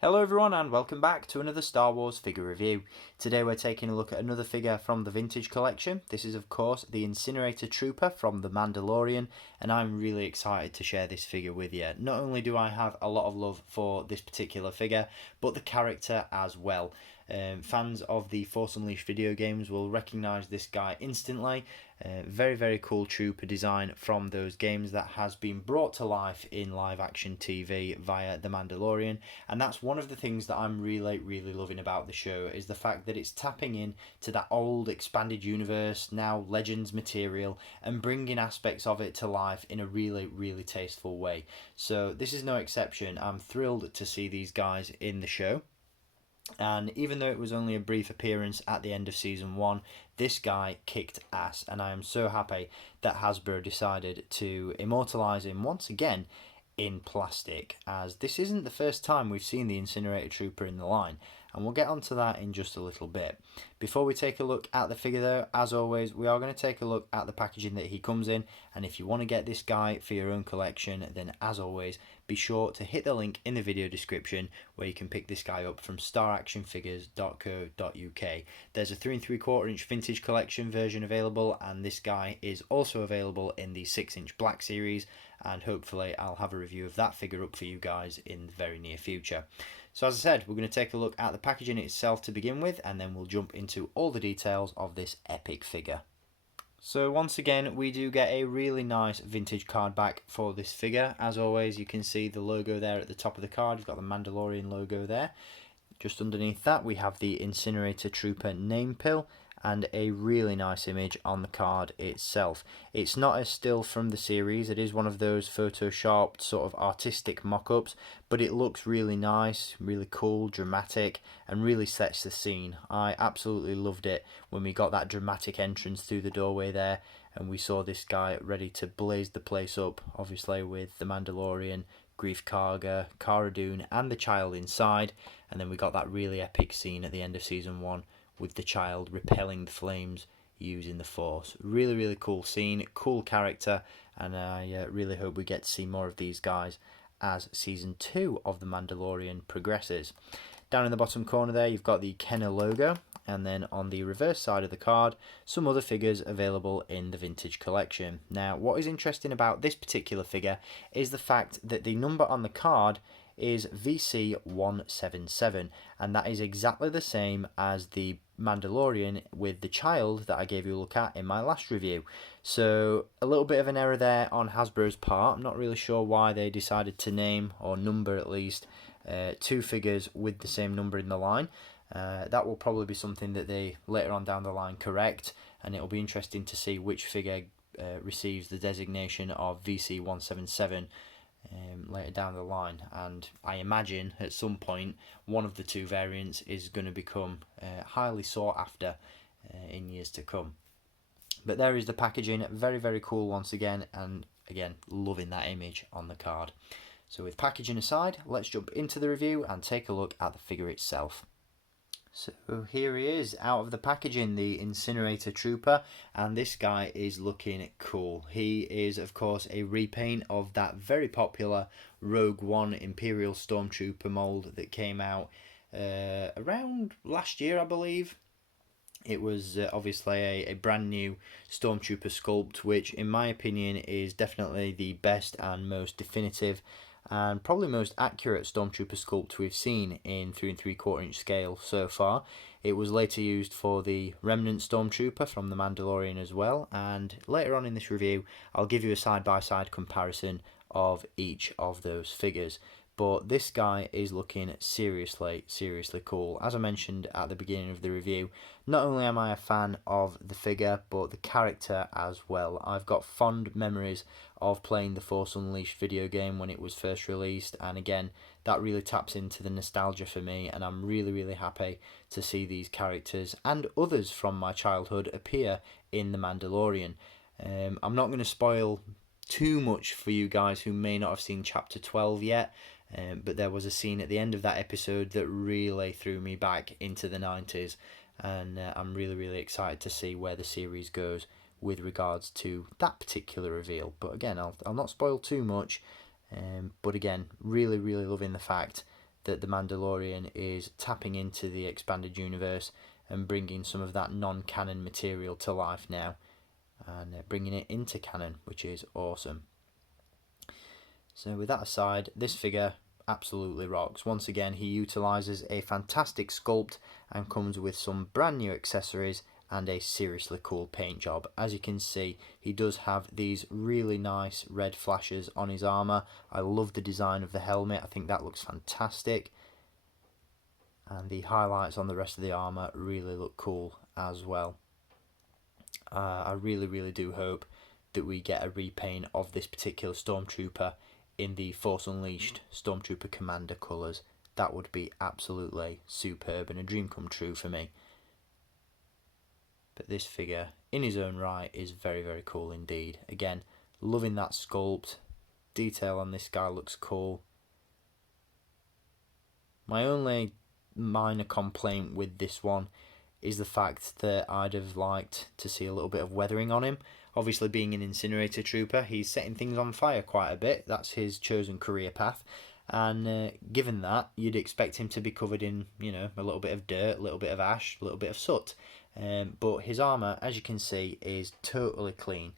Hello everyone and welcome back to another Star Wars figure review. Today we're taking a look at another figure from the vintage collection. This is of course the Incinerator Trooper from the Mandalorian, and I'm really excited to share this figure with you. Not only do I have a lot of love for this particular figure, but the character as well. Fans of the Force Unleashed video games will recognise this guy instantly. Very cool trooper design from those games that has been brought to life in live action TV via The Mandalorian, and that's one of the things that I'm really loving about the show, is the fact that it's tapping in to that old expanded universe, now Legends material, and bringing aspects of it to life in a really tasteful way. So this is no exception. I'm thrilled to see these guys in the show. And even though it was only a brief appearance at the end of season 1, this guy kicked ass, and I am so happy that Hasbro decided to immortalise him once again in plastic, as this isn't the first time we've seen the Incinerator Trooper in the line, and we'll get onto that in just a little bit. Before we take a look at the figure though, as always, we are going to take a look at the packaging that he comes in, and if you want to get this guy for your own collection, then as always, be sure to hit the link in the video description where you can pick this guy up from staractionfigures.co.uk. There's a 3 3/4 inch vintage collection version available, and this guy is also available in the 6-inch black series, and hopefully I'll have a review of that figure up for you guys in the very near future. So as I said, we're going to take a look at the packaging itself to begin with, and then we'll jump into all the details of this epic figure. So once again, we do get a really nice vintage card back for this figure. As always, you can see the logo there at the top of the card. We've got the Mandalorian logo there. Just underneath that, we have the Incinerator Trooper name pill and a really nice image on the card itself. It's not a still from the series, it is one of those photoshopped sort of artistic mock-ups, but it looks really nice, really cool, dramatic, and really sets the scene. I absolutely loved it when we got that dramatic entrance through the doorway there, and we saw this guy ready to blaze the place up, obviously with the Mandalorian, Grief Karga, Cara Dune, and the child inside, and then we got that really epic scene at the end of season 1 with the child repelling the flames using the Force. Really cool scene, cool character, and I really hope we get to see more of these guys as season 2 of The Mandalorian progresses. Down in the bottom corner there, you've got the Kenner logo, and then on the reverse side of the card, some other figures available in the vintage collection. Now, what is interesting about this particular figure is the fact that the number on the card is VC177, and that is exactly the same as the Mandalorian with the child that I gave you a look at in my last review. So a little bit of an error there on Hasbro's part. I'm not really sure why they decided to name, or number at least, 2 figures with the same number in the line. That will probably be something that they later on down the line correct, and it'll be interesting to see which figure receives the designation of VC177 later down the line. And I imagine at some point one of the 2 variants is going to become highly sought after in years to come. But there is the packaging, very cool once again, and again loving that image on the card. So with packaging aside, let's jump into the review and take a look at the figure itself. So here he is out of the packaging, the Incinerator Trooper, and this guy is looking cool. He is of course a repaint of that very popular Rogue One Imperial Stormtrooper mold that came out around last year, I believe. It was obviously a brand new Stormtrooper sculpt, which in my opinion is definitely the best and most definitive and probably most accurate Stormtrooper sculpt we've seen in 3 3/4 inch scale so far. It was later used for the Remnant Stormtrooper from The Mandalorian as well, and later on in this review I'll give you a side-by-side comparison of each of those figures. But this guy is looking seriously cool. As I mentioned at the beginning of the review, not only am I a fan of the figure, but the character as well. I've got fond memories of playing the Force Unleashed video game when it was first released, and again, that really taps into the nostalgia for me, and I'm really happy to see these characters and others from my childhood appear in The Mandalorian. I'm not going to spoil too much for you guys who may not have seen chapter 12 yet, but there was a scene at the end of that episode that really threw me back into the 90s, and I'm really excited to see where the series goes with regards to that particular reveal. But again, I'll not spoil too much, but again, really loving the fact that the Mandalorian is tapping into the expanded universe and bringing some of that non-canon material to life now, and bringing it into canon, which is awesome. So with that aside, this figure absolutely rocks. Once again, he utilises a fantastic sculpt and comes with some brand new accessories and a seriously cool paint job. As you can see, he does have these really nice red flashes on his armour. I love the design of the helmet, I think that looks fantastic. And the highlights on the rest of the armour really look cool as well. I really do hope that we get a repaint of this particular Stormtrooper in the Force Unleashed Stormtrooper Commander colours. That would be absolutely superb and a dream come true for me. But this figure, in his own right, is very cool indeed. Again, loving that sculpt. Detail on this guy looks cool. My only minor complaint with this one is the fact that I'd have liked to see a little bit of weathering on him. Obviously, being an Incinerator Trooper, he's setting things on fire quite a bit. That's his chosen career path. And given that, you'd expect him to be covered in, a little bit of dirt, a little bit of ash, a little bit of soot. But his armour, as you can see, is totally clean.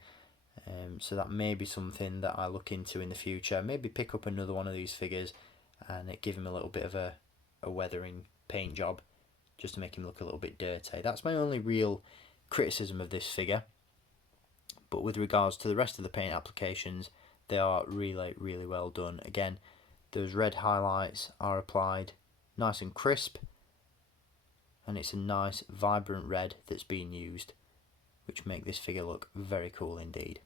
So that may be something that I look into in the future. Maybe pick up another one of these figures and give him a little bit of a weathering paint job, just to make him look a little bit dirty. That's my only real criticism of this figure. But with regards to the rest of the paint applications, they are really well done. Again, those red highlights are applied nice and crisp, and it's a nice vibrant red that's being used, which make this figure look very cool indeed.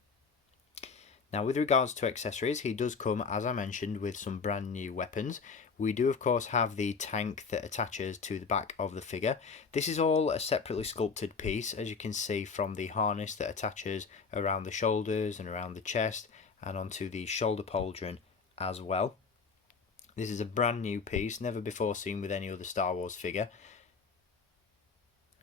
Now, with regards to accessories, he does come, as I mentioned, with some brand new weapons. We do, of course, have the tank that attaches to the back of the figure. This is all a separately sculpted piece, as you can see from the harness that attaches around the shoulders and around the chest and onto the shoulder pauldron as well. This is a brand new piece, never before seen with any other Star Wars figure.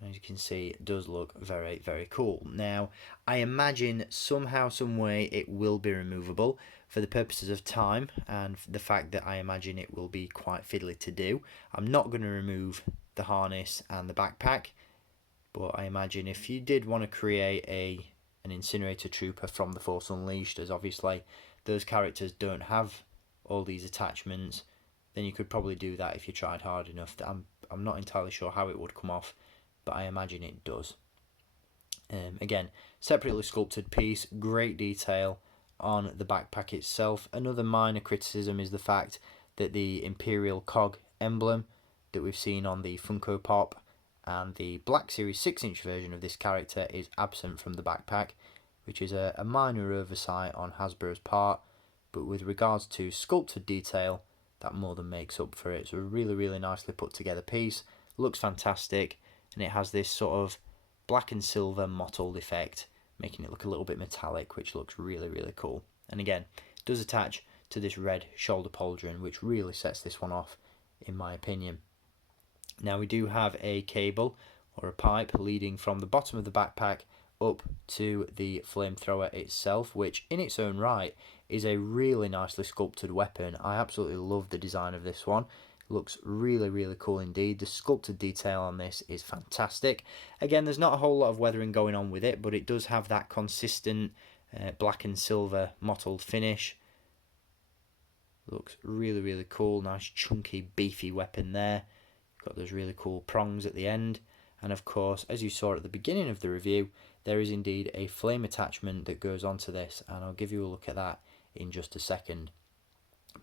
As you can see, it does look very cool. Now, I imagine somehow, some way, it will be removable for the purposes of time and the fact that I imagine it will be quite fiddly to do. I'm not going to remove the harness and the backpack, but I imagine if you did want to create an Incinerator Trooper from the Force Unleashed, as obviously those characters don't have all these attachments, then you could probably do that if you tried hard enough. I'm not entirely sure how it would come off, but I imagine it does. Again, separately sculpted piece, great detail on the backpack itself. Another minor criticism is the fact that the Imperial cog emblem that we've seen on the Funko Pop and the Black Series 6-inch version of this character is absent from the backpack, which is a minor oversight on Hasbro's part, but with regards to sculpted detail, that more than makes up for it. So a really nicely put together piece, looks fantastic, and it has this sort of black and silver mottled effect, making it look a little bit metallic, which looks really cool. And again, it does attach to this red shoulder pauldron, which really sets this one off, in my opinion. Now, we do have a cable or a pipe leading from the bottom of the backpack up to the flamethrower itself, which in its own right is a really nicely sculpted weapon. I absolutely love the design of this one. Looks really cool indeed. The sculpted detail on this is fantastic. Again, there's not a whole lot of weathering going on with it, but it does have that consistent black and silver mottled finish. Looks really cool. Nice chunky beefy weapon there. Got those really cool prongs at the end, and of course, as you saw at the beginning of the review, there is indeed a flame attachment that goes onto this, and I'll give you a look at that in just a second.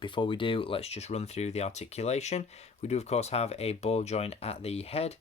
Before we do, let's just run through the articulation. We do of course have a ball joint at the head,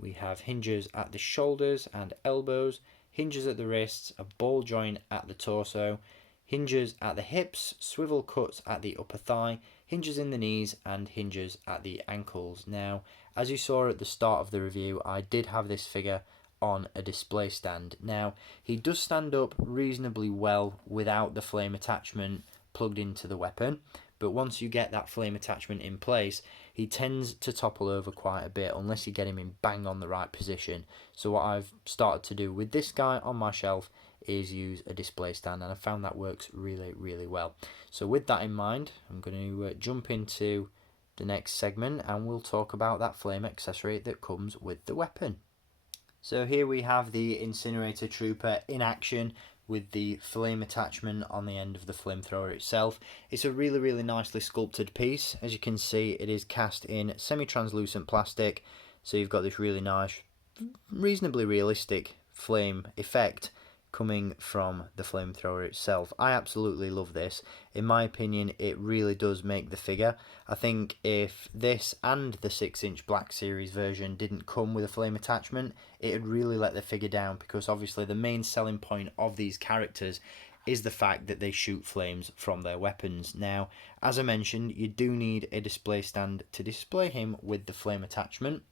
we have hinges at the shoulders and elbows, hinges at the wrists, a ball joint at the torso, hinges at the hips, swivel cuts at the upper thigh, hinges in the knees, and hinges at the ankles. Now, as you saw at the start of the review, I did have this figure on a display stand. Now, he does stand up reasonably well without the flame attachment plugged into the weapon, but once you get that flame attachment in place, he tends to topple over quite a bit unless you get him in bang on the right position. So what I've started to do with this guy on my shelf is use a display stand, and I found that works really well. So with that in mind, I'm going to jump into the next segment and we'll talk about that flame accessory that comes with the weapon. So here we have the Incinerator Trooper in action with the flame attachment on the end of the flamethrower itself. It's a really nicely sculpted piece. As you can see, it is cast in semi-translucent plastic, so you've got this really nice, reasonably realistic flame effect coming from the flamethrower itself. I absolutely love this. In my opinion, it really does make the figure. I think if this and the 6-inch Black Series version didn't come with a flame attachment, it'd really let the figure down, because obviously the main selling point of these characters is the fact that they shoot flames from their weapons. Now, as I mentioned, you do need a display stand to display him with the flame attachment.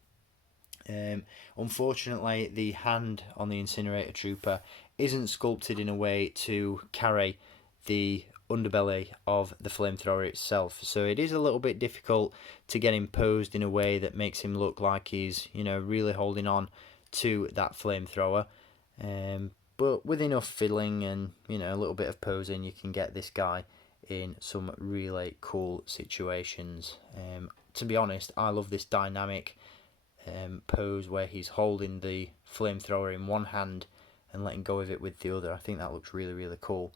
Unfortunately, the hand on the Incinerator Trooper isn't sculpted in a way to carry the underbelly of the flamethrower itself, so it is a little bit difficult to get him posed in a way that makes him look like he's, you know, really holding on to that flamethrower. But with enough fiddling and, you know, a little bit of posing, you can get this guy in some really cool situations. To be honest, I love this dynamic pose where he's holding the flamethrower in one hand and letting go of it with the other. I think that looks really cool.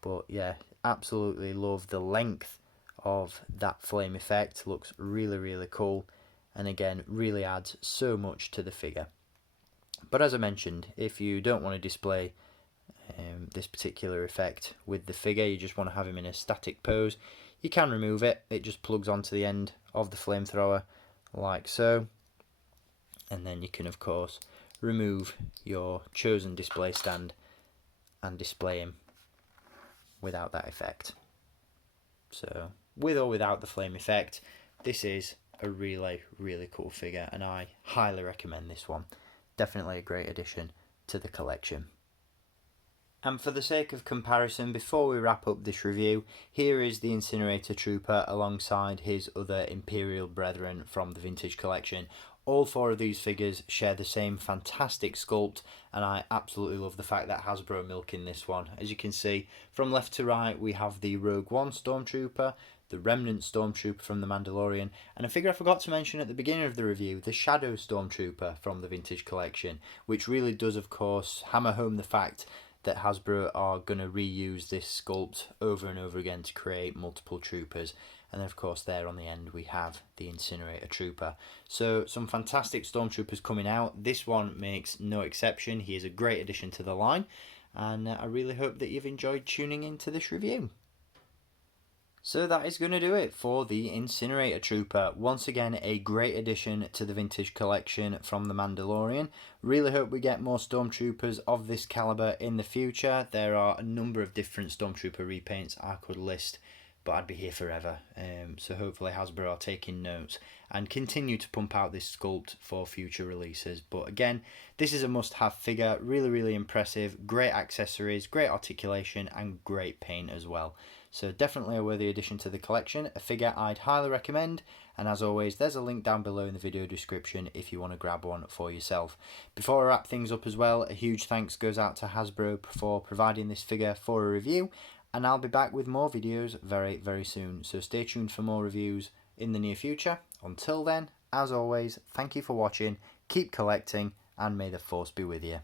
But yeah, absolutely love the length of that flame effect. Looks really cool, and again really adds so much to the figure. But as I mentioned, if you don't want to display this particular effect with the figure, you just want to have him in a static pose, you can remove it. It just plugs onto the end of the flamethrower like so, and then you can of course remove your chosen display stand and display him without that effect. So with or without the flame effect, this is a really cool figure, and I highly recommend this one. Definitely a great addition to the collection. And for the sake of comparison, before we wrap up this review, here is the Incinerator Trooper alongside his other Imperial brethren from the vintage collection. All four of these figures share the same fantastic sculpt, and I absolutely love the fact that Hasbro milking this one. As you can see, from left to right, we have the Rogue One Stormtrooper, the Remnant Stormtrooper from the Mandalorian, and a figure I forgot to mention at the beginning of the review, the Shadow Stormtrooper from the vintage collection, which really does, of course, hammer home the fact that Hasbro are going to reuse this sculpt over and over again to create multiple troopers. And then of course there on the end we have the Incinerator Trooper. So some fantastic Stormtroopers coming out. This one makes no exception. He is a great addition to the line, and I really hope that you've enjoyed tuning into this review. So that is going to do it for the Incinerator Trooper. Once again, a great addition to the vintage collection from the Mandalorian. Really hope we get more Stormtroopers of this caliber in the future. There are a number of different Stormtrooper repaints I could list, but I'd be here forever. So hopefully Hasbro are taking notes and continue to pump out this sculpt for future releases. But again, this is a must-have figure. Really impressive. Great accessories, great articulation, and great paint as well. So definitely a worthy addition to the collection, a figure I'd highly recommend, and as always there's a link down below in the video description if you want to grab one for yourself. Before I wrap things up as well, a huge thanks goes out to Hasbro for providing this figure for a review, and I'll be back with more videos very soon, so stay tuned for more reviews in the near future. Until then, as always, thank you for watching, keep collecting, and may the force be with you.